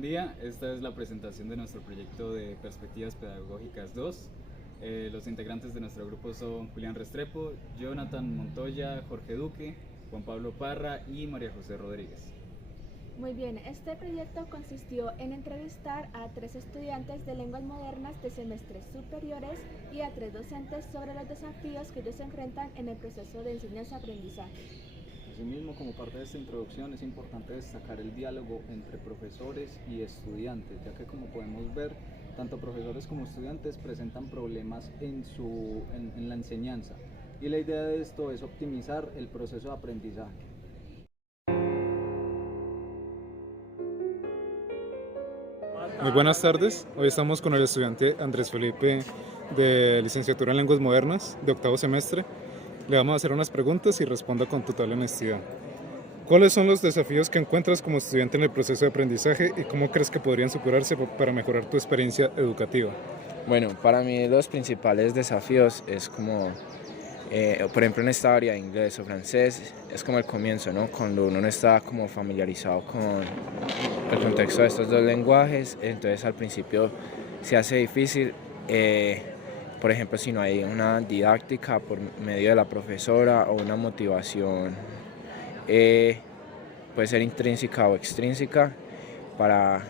buen día. Esta es la presentación de nuestro proyecto de Perspectivas Pedagógicas 2. Los integrantes de nuestro grupo son Julián Restrepo, Jonathan Montoya, Jorge Duque, Juan Pablo Parra y María José Rodríguez. Muy bien, este proyecto consistió en entrevistar a 3 estudiantes de lenguas modernas de semestres superiores y a 3 docentes sobre los desafíos que ellos enfrentan en el proceso de enseñanza-aprendizaje. Asimismo, como parte de esta introducción, es importante destacar el diálogo entre profesores y estudiantes, ya que como podemos ver, tanto profesores como estudiantes presentan problemas en la enseñanza. Y la idea de esto es optimizar el proceso de aprendizaje. Muy buenas tardes, hoy estamos con el estudiante Andrés Felipe de licenciatura en lenguas modernas de octavo semestre. Le vamos a hacer unas preguntas y responda con total honestidad. ¿Cuáles son los desafíos que encuentras como estudiante en el proceso de aprendizaje y cómo crees que podrían superarse para mejorar tu experiencia educativa? Bueno, para mí los principales desafíos es como, por ejemplo, en esta área de inglés o francés, es como el comienzo, ¿no? Cuando uno no está como familiarizado con el contexto de estos dos lenguajes, entonces al principio se hace difícil, por ejemplo, si no hay una didáctica por medio de la profesora o una motivación, puede ser intrínseca o extrínseca, para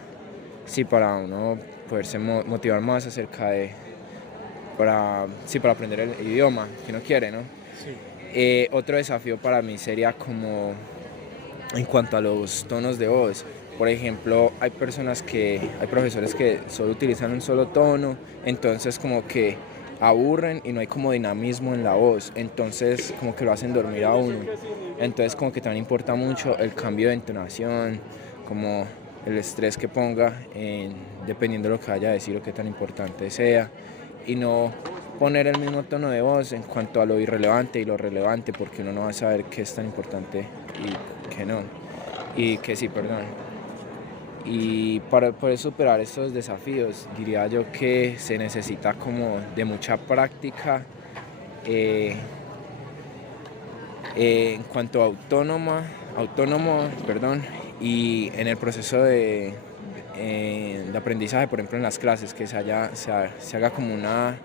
uno poderse motivar más acerca de, para aprender el idioma que uno quiere, ¿no? Sí. Otro desafío para mí sería como en cuanto a los tonos de voz. Por ejemplo, hay profesores que solo utilizan un solo tono, entonces como que aburren y no hay como dinamismo en la voz, entonces como que lo hacen dormir a uno. Entonces como que también importa mucho el cambio de entonación, como el estrés que ponga, dependiendo de lo que vaya a decir o qué tan importante sea, y no poner el mismo tono de voz en cuanto a lo irrelevante y lo relevante, porque uno no va a saber qué es tan importante y qué no, y que sí, perdón. Y para poder superar estos desafíos, diría yo que se necesita como de mucha práctica, en cuanto a autónomo, y en el proceso de aprendizaje, por ejemplo en las clases, que se haga como una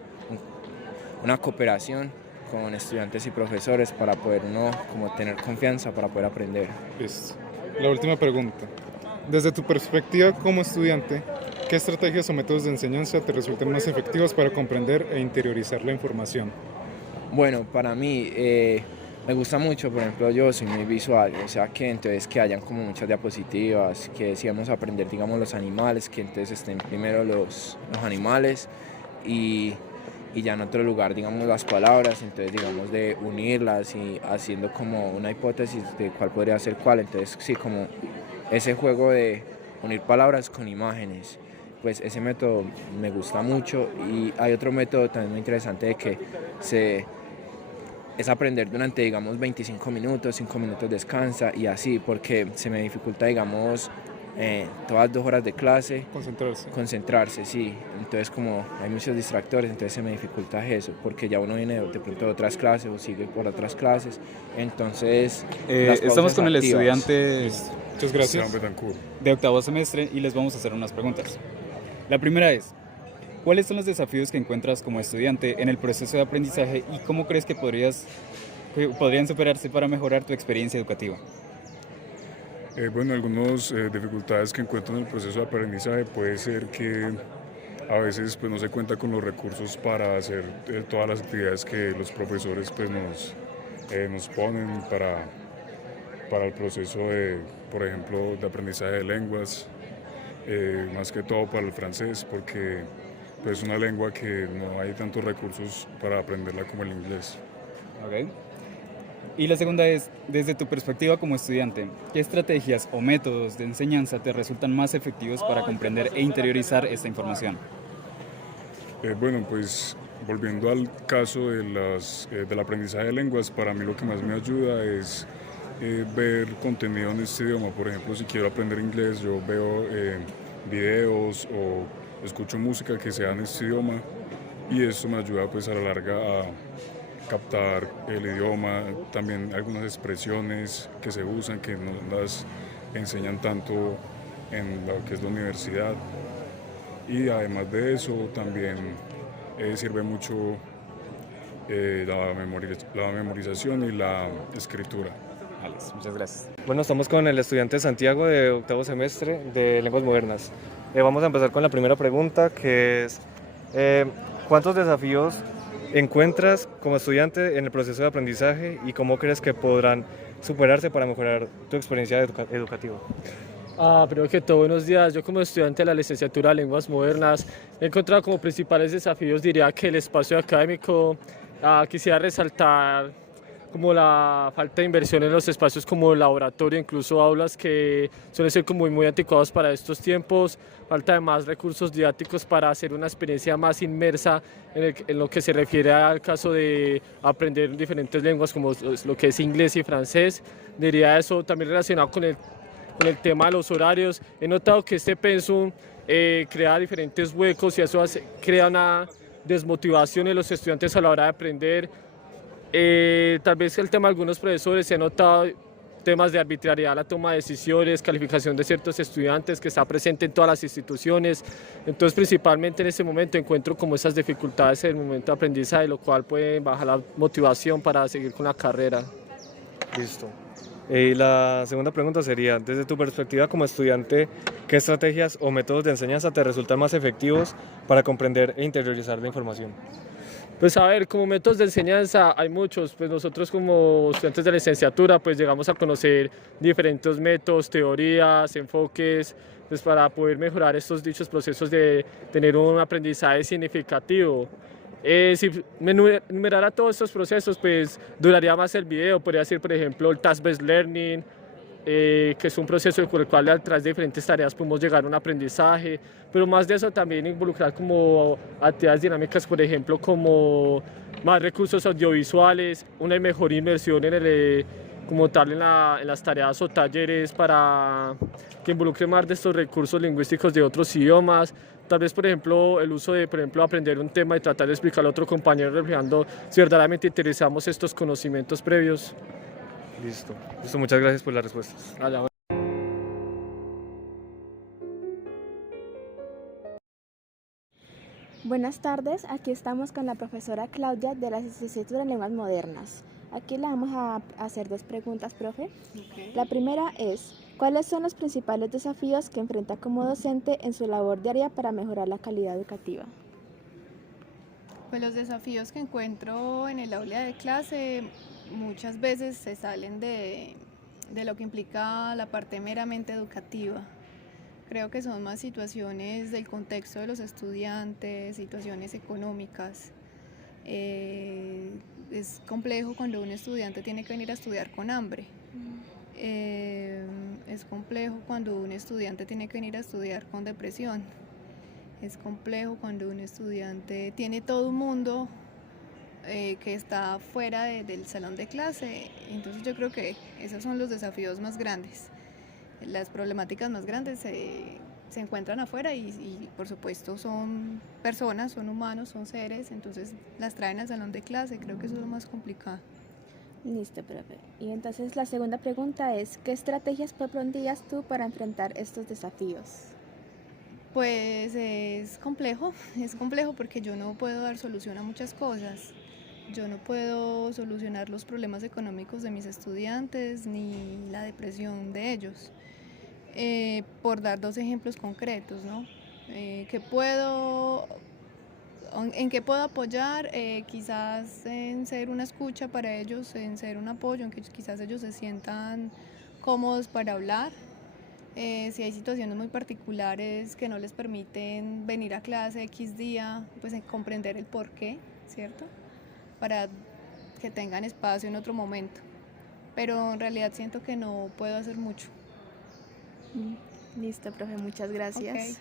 cooperación con estudiantes y profesores para poder uno como tener confianza para poder aprender. Listo. La última pregunta. Desde tu perspectiva como estudiante, ¿qué estrategias o métodos de enseñanza te resultan más efectivos para comprender e interiorizar la información? Bueno, para mí me gusta mucho, por ejemplo, yo soy muy visual, o sea que entonces que hayan como muchas diapositivas, que si vamos a aprender, digamos, los animales, que entonces estén primero los animales y ya en otro lugar, digamos, las palabras, entonces, digamos, de unirlas y haciendo como una hipótesis de cuál podría ser cuál, entonces sí, como ese juego de unir palabras con imágenes, pues ese método me gusta mucho. Y hay otro método también muy interesante de que es aprender durante, digamos, 25 minutos, 5 minutos descansa y así, porque se me dificulta, digamos, todas 2 horas de clase. Concentrarse, sí. Entonces como hay muchos distractores, entonces se me dificulta eso, porque ya uno viene de pronto de otras clases o sigue por otras clases. Entonces, estamos con el estudiante Muchas gracias. de octavo semestre y les vamos a hacer unas preguntas. La primera es, ¿cuáles son los desafíos que encuentras como estudiante en el proceso de aprendizaje y cómo crees que podrían superarse para mejorar tu experiencia educativa? Bueno, algunas dificultades que encuentro en el proceso de aprendizaje puede ser que a veces pues, no se cuenta con los recursos para hacer todas las actividades que los profesores pues, nos ponen para el proceso de, por ejemplo, de aprendizaje de lenguas, más que todo para el francés, porque pues, es una lengua que no hay tantos recursos para aprenderla como el inglés. Okay. Y la segunda es, desde tu perspectiva como estudiante, ¿qué estrategias o métodos de enseñanza te resultan más efectivos para comprender e interiorizar esta información? Bueno, pues volviendo al caso del aprendizaje de lenguas, para mí lo que más me ayuda es ver contenido en este idioma. Por ejemplo, si quiero aprender inglés, yo veo videos o escucho música que sea en este idioma y esto me ayuda pues a la larga a captar el idioma, también algunas expresiones que se usan que no las enseñan tanto en lo que es la universidad. Y además de eso también sirve mucho la memorización y la escritura. Alex, muchas gracias. Bueno, estamos con el estudiante Santiago de octavo semestre de Lenguas Modernas. Vamos a empezar con la primera pregunta, que es ¿cuántos desafíos encuentras como estudiante en el proceso de aprendizaje y cómo crees que podrán superarse para mejorar tu experiencia educativa? Primero que todo, buenos días. Yo como estudiante de la licenciatura de Lenguas Modernas he encontrado como principales desafíos, diría que el espacio académico. Quisiera resaltar como la falta de inversión en los espacios como el laboratorio, incluso aulas que suelen ser como muy anticuados para estos tiempos, falta de más recursos didácticos para hacer una experiencia más inmersa en lo que se refiere al caso de aprender diferentes lenguas como lo que es inglés y francés. Diría eso también relacionado con el tema de los horarios. He notado que este pensum crea diferentes huecos y eso crea una desmotivación en los estudiantes a la hora de aprender. Tal vez el tema de algunos profesores, se ha notado temas de arbitrariedad a la toma de decisiones, calificación de ciertos estudiantes que está presente en todas las instituciones. Entonces, principalmente en este momento encuentro como esas dificultades en el momento de aprendizaje, lo cual puede bajar la motivación para seguir con la carrera. Listo. Y la segunda pregunta sería, desde tu perspectiva como estudiante, ¿qué estrategias o métodos de enseñanza te resultan más efectivos para comprender e interiorizar la información? Pues a ver, como métodos de enseñanza hay muchos, pues nosotros como estudiantes de licenciatura pues llegamos a conocer diferentes métodos, teorías, enfoques, pues para poder mejorar estos dichos procesos de tener un aprendizaje significativo. Si me enumerara todos estos procesos, pues duraría más el video. Podría decir, por ejemplo, el Task-Based Learning, que es un proceso por el cual a través de diferentes tareas podemos llegar a un aprendizaje, pero más de eso también involucrar como actividades dinámicas, por ejemplo, como más recursos audiovisuales, una mejor inmersión como tal en las tareas o talleres para que involucre más de estos recursos lingüísticos de otros idiomas. Tal vez, por ejemplo, el uso de, aprender un tema y tratar de explicarlo a otro compañero reflejando si verdaderamente interesamos estos conocimientos previos. Listo, muchas gracias por las respuestas. Buenas tardes, aquí estamos con la profesora Claudia de la licenciatura en Lenguas Modernas. Aquí le vamos a hacer dos preguntas, profe. Okay. La primera es, ¿cuáles son los principales desafíos que enfrenta como docente en su labor diaria para mejorar la calidad educativa? Pues los desafíos que encuentro en el aula de clase muchas veces se salen de lo que implica la parte meramente educativa. Creo que son más situaciones del contexto de los estudiantes, situaciones económicas. Es complejo cuando un estudiante tiene que venir a estudiar con hambre. Es complejo cuando un estudiante tiene que venir a estudiar con depresión. Es complejo cuando un estudiante tiene todo un mundo que está fuera del salón de clase. Entonces yo creo que esos son los desafíos más grandes. Las problemáticas más grandes se encuentran afuera y por supuesto son personas, son humanos, son seres, entonces las traen al salón de clase. Creo que eso es lo más complicado. Listo, profe. Y entonces la segunda pregunta es, ¿qué estrategias propondrías tú para enfrentar estos desafíos? Pues es complejo porque yo no puedo dar solución a muchas cosas. Yo no puedo solucionar los problemas económicos de mis estudiantes ni la depresión de ellos. Por dar dos ejemplos concretos, ¿no? ¿En qué puedo apoyar? Quizás en ser una escucha para ellos, en ser un apoyo, en que quizás ellos se sientan cómodos para hablar. Si hay situaciones muy particulares que no les permiten venir a clase X día, pues comprender el por qué, ¿cierto? Para que tengan espacio en otro momento. Pero en realidad siento que no puedo hacer mucho. Listo, profe, muchas gracias. Okay.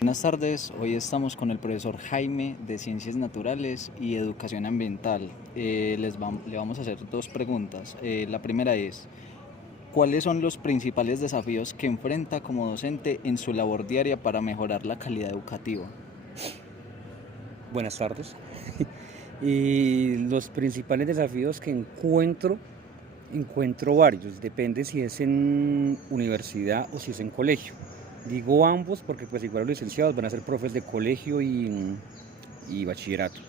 Buenas tardes, hoy estamos con el profesor Jaime de Ciencias Naturales y Educación Ambiental. Le vamos a hacer dos preguntas. La primera es, ¿cuáles son los principales desafíos que enfrenta como docente en su labor diaria para mejorar la calidad educativa? Buenas tardes. Y los principales desafíos que encuentro varios, depende si es en universidad o si es en colegio. Digo ambos porque pues igual los licenciados van a ser profes de colegio y bachillerato.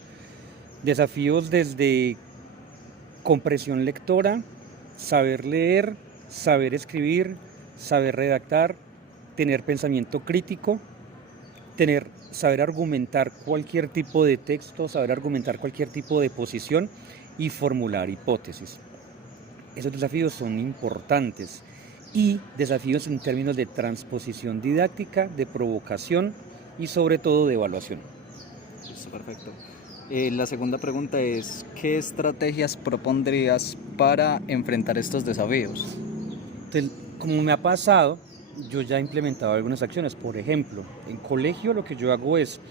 Desafíos desde comprensión lectora, saber leer, saber escribir, saber redactar, tener pensamiento crítico, saber argumentar cualquier tipo de texto, saber argumentar cualquier tipo de posición y formular hipótesis. Esos desafíos son importantes y desafíos en términos de transposición didáctica, de provocación y sobre todo de evaluación. Listo, perfecto. La segunda pregunta es, ¿qué estrategias propondrías para enfrentar estos desafíos? Entonces, como me ha pasado, yo ya he implementado algunas acciones. Por ejemplo, en colegio lo que yo hago es,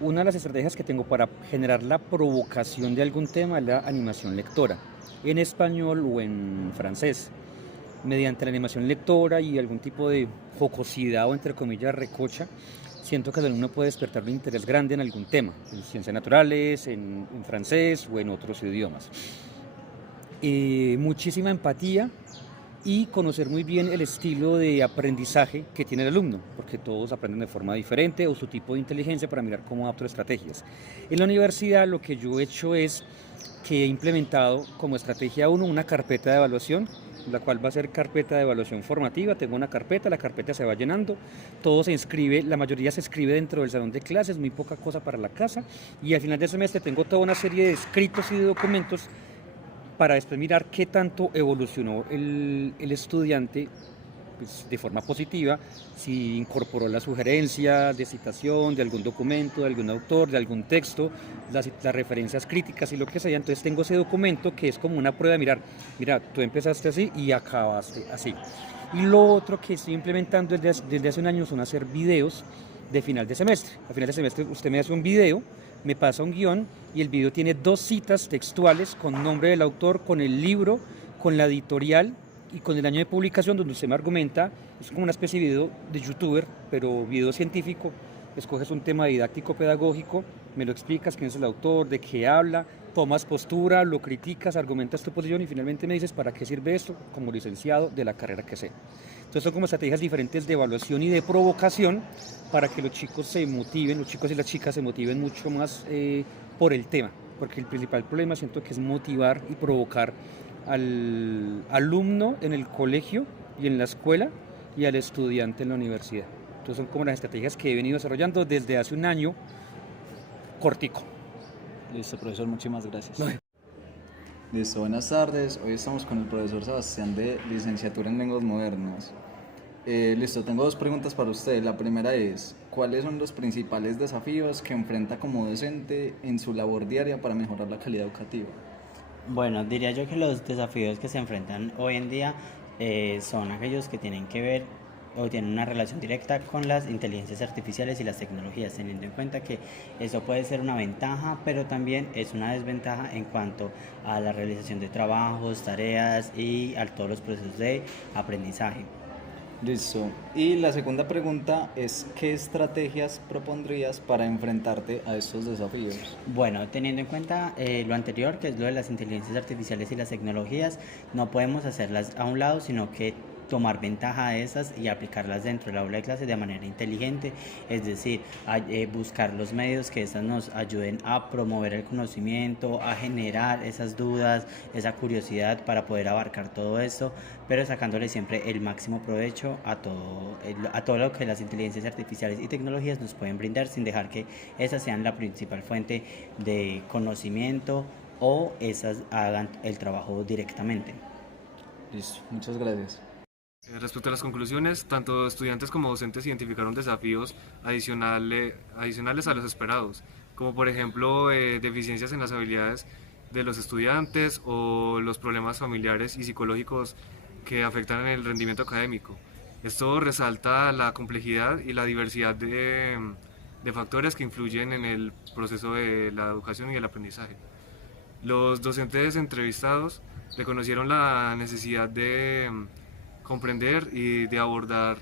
una de las estrategias que tengo para generar la provocación de algún tema es la animación lectora, en español o en francés. Mediante la animación lectora y algún tipo de jocosidad o entre comillas recocha, siento que el alumno puede despertar un interés grande en algún tema, en ciencias naturales, en francés o en otros idiomas. Muchísima empatía y conocer muy bien el estilo de aprendizaje que tiene el alumno, porque todos aprenden de forma diferente o su tipo de inteligencia para mirar cómo adapto estrategias. En la universidad lo que yo he hecho es que he implementado como estrategia 1 una carpeta de evaluación, la cual va a ser carpeta de evaluación formativa. Tengo una carpeta, la carpeta se va llenando, todo se inscribe, la mayoría se inscribe dentro del salón de clases, muy poca cosa para la casa, y al final del semestre tengo toda una serie de escritos y de documentos para después mirar qué tanto evolucionó el estudiante pues, de forma positiva, si incorporó la sugerencia de citación de algún documento, de algún autor, de algún texto, las referencias críticas y lo que sea. Entonces tengo ese documento que es como una prueba de mira, tú empezaste así y acabaste así. Y lo otro que estoy implementando desde hace un año son hacer videos de final de semestre. A final de semestre usted me hace un video, me pasa un guión y el video tiene 2 citas textuales con nombre del autor, con el libro, con la editorial y con el año de publicación, donde usted me argumenta. Es como una especie de video de youtuber, pero video científico. Escoges un tema didáctico pedagógico, me lo explicas, quién es el autor, de qué habla, tomas postura, lo criticas, argumentas tu posición y finalmente me dices para qué sirve esto como licenciado de la carrera que sea. Entonces son como estrategias diferentes de evaluación y de provocación para que los chicos se motiven, los chicos y las chicas se motiven mucho más por el tema, porque el principal problema siento que es motivar y provocar al alumno en el colegio y en la escuela y al estudiante en la universidad. Entonces son como las estrategias que he venido desarrollando desde hace un año cortico. Listo, profesor, muchísimas gracias. No. Listo, buenas tardes. Hoy estamos con el profesor Sebastián de Licenciatura en Lenguas Modernas. Listo, tengo 2 preguntas para usted. La primera es, ¿cuáles son los principales desafíos que enfrenta como docente en su labor diaria para mejorar la calidad educativa? Bueno, diría yo que los desafíos que se enfrentan hoy en día son aquellos que tienen que ver o tienen una relación directa con las inteligencias artificiales y las tecnologías, teniendo en cuenta que eso puede ser una ventaja, pero también es una desventaja en cuanto a la realización de trabajos, tareas y a todos los procesos de aprendizaje. Listo. Y la segunda pregunta es, ¿qué estrategias propondrías para enfrentarte a estos desafíos? Bueno, teniendo en cuenta lo anterior, que es lo de las inteligencias artificiales y las tecnologías, no podemos hacerlas a un lado, sino que tomar ventaja de esas y aplicarlas dentro del aula de clase de manera inteligente, es decir, buscar los medios que estas nos ayuden a promover el conocimiento, a generar esas dudas, esa curiosidad para poder abarcar todo esto, pero sacándole siempre el máximo provecho a todo lo que las inteligencias artificiales y tecnologías nos pueden brindar, sin dejar que esas sean la principal fuente de conocimiento o esas hagan el trabajo directamente. Listo, muchas gracias. Respecto a las conclusiones, tanto estudiantes como docentes identificaron desafíos adicionales a los esperados, como por ejemplo deficiencias en las habilidades de los estudiantes o los problemas familiares y psicológicos que afectan el rendimiento académico. Esto resalta la complejidad y la diversidad de factores que influyen en el proceso de la educación y el aprendizaje. Los docentes entrevistados reconocieron la necesidad de comprender y de abordar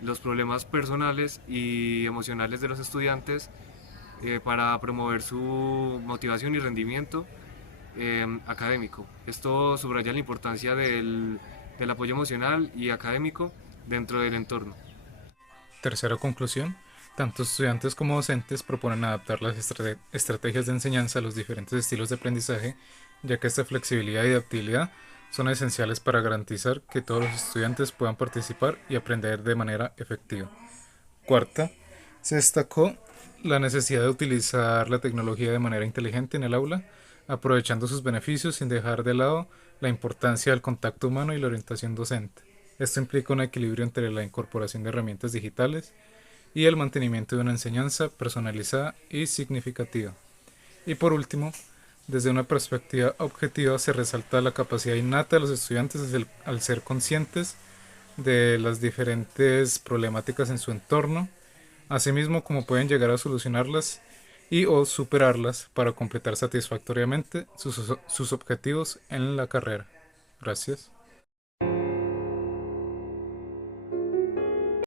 los problemas personales y emocionales de los estudiantes para promover su motivación y rendimiento académico. Esto subraya la importancia del apoyo emocional y académico dentro del entorno. Tercera conclusión, tanto estudiantes como docentes proponen adaptar las estrategias de enseñanza a los diferentes estilos de aprendizaje, ya que esta flexibilidad y adaptabilidad son esenciales para garantizar que todos los estudiantes puedan participar y aprender de manera efectiva. Cuarta, se destacó la necesidad de utilizar la tecnología de manera inteligente en el aula, aprovechando sus beneficios sin dejar de lado la importancia del contacto humano y la orientación docente. Esto implica un equilibrio entre la incorporación de herramientas digitales y el mantenimiento de una enseñanza personalizada y significativa. Y por último, desde una perspectiva objetiva se resalta la capacidad innata de los estudiantes al ser conscientes de las diferentes problemáticas en su entorno, asimismo como pueden llegar a solucionarlas y o superarlas para completar satisfactoriamente sus objetivos en la carrera. Gracias.